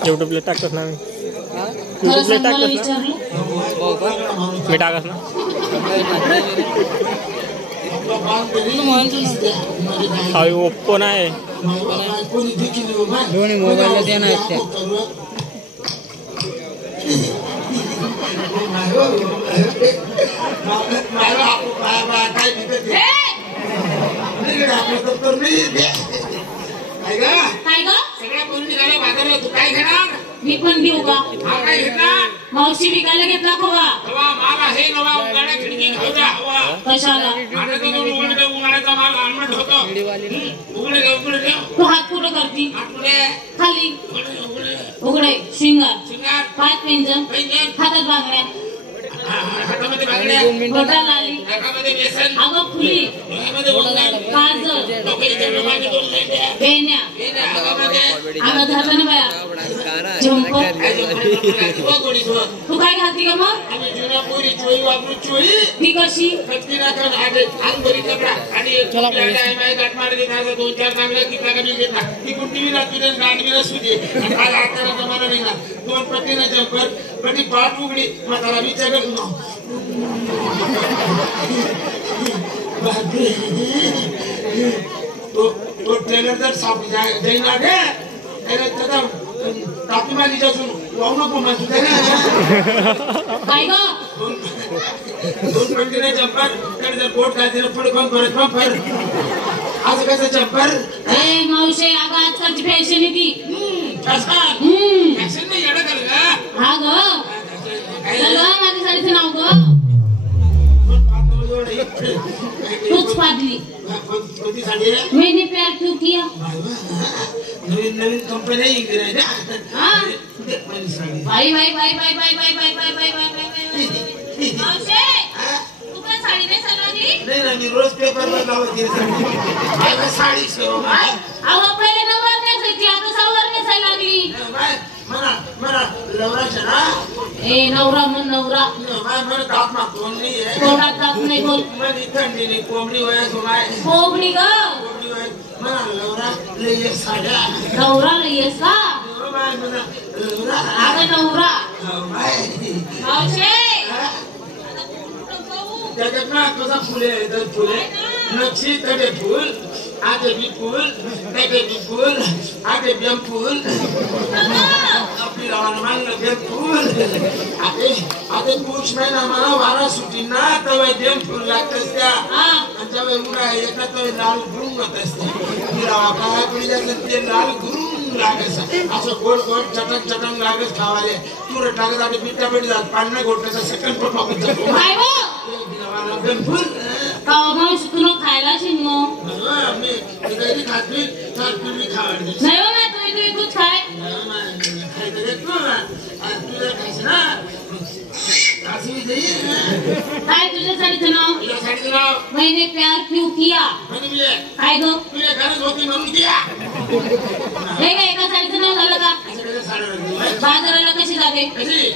यूट्यूबला टाकतोस ना मी यूट्यूबला टाकतोस ना मी टाकस ना हा ओप्पो नाही दोन्ही मोबाईलला देणार आहेत त्या मी पण घेऊ का मावशी विकायला घेतला खवा कशाला तू हात पुढे करती खाली उघडे शिंगार पाय पेंजन हातात बांगड्या बोटाला लाली अगं फुली काजल वेण्या अगं धातन बाया झुंप तू काय घालती का मग ती कशी तो ट्रेलर जर साफ जाईना रे त्याला टाकी मारी जाऊन वाहू नको म्हणतो काय ग दोन पट्टीने जंपर तर जर बोट घालते पुढे कोण परत मग फर असं कसं जंपर ए मावशे अगं आजकालची फॅशन आहे ती फॅशन नाही येडं कर ग हा ग माझ्या साडीचं नाव ग तूच पाडली मैंने प्यार क्यों किया नवीन नवीन कंपनी भाई भाई भाई भाई भाई भाई भाई भाई भाई भाई मावशे तू काय साडी नेसली नाही ना मी रोज पेपरला लावते साडी अहो पहिले नवरा नेसायची आता सलवार नेसायला लागली मला मला लवराच्या ना ए नवरा म्हण नवरा मला दात ना कोण नाही तोंडात जात नाही बोल मला थंडी नाही कोंबडी वयास होणार कोंबडी ग मला लवरा लय साड्या नवरा लयस का अगं नवरा मावशे त्याच्यात ना कसा फुले फुले नक्षी तडे फुल आगे भी फूल तडे भी फूल आगे भी फूल अपनी रावण बेम फूल आगे पुरुष महिना मला वारा सुटी ना तवे बेम फूल लागतस त्या आणि तवे उडा एका तवे लाल गुरुंग असते रावा काय कुणी जातं ते लाल गुरुंग लागस असं गोड गोड चटक चटक लागस खावाले तूर टाकत आणि मिठा मिठ जात पाणी गोटण्याचा सेकंड पण पाकून जातो काय गो बेम फूल मावशी तू खायला शिंगो मी कधी खात्री तर तुम्ही खावडली नाही हो ना तुम्ही तूच खाय काय तुझ्या साडीचं नाव मैंने प्यार क्यों किया काय गो तुझ्या घरात होती म्हणून किया हे काय एका साडीचं नाव झालं का बाजाराला कशी जाते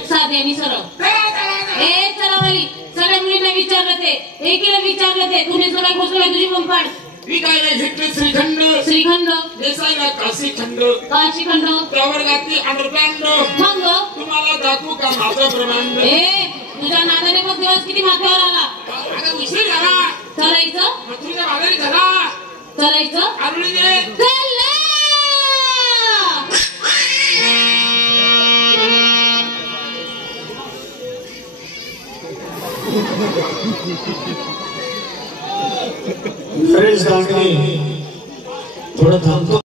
साधे आणि सरळ ए चलावाली सगळ्या मुलींना विचारलं ते एकीला विचारलं ते तुम्ही सगळ्या घोषणा तुझी पंपाड विकायला घेतले श्रीखंड श्रीखंड देसाईला काशीखंड काशीखंड त्यावर घातली अंडरपॅन्ट मग तुम्हाला दाखवू का माझं प्रमाण ए तुझ्या नादाने मग दिवस किती माथ्यावर आला अगं उशीर झाला चलायचं मथुरीच्या बाजारी झाला चलायचं आरुळीने थोड़ा थांबतो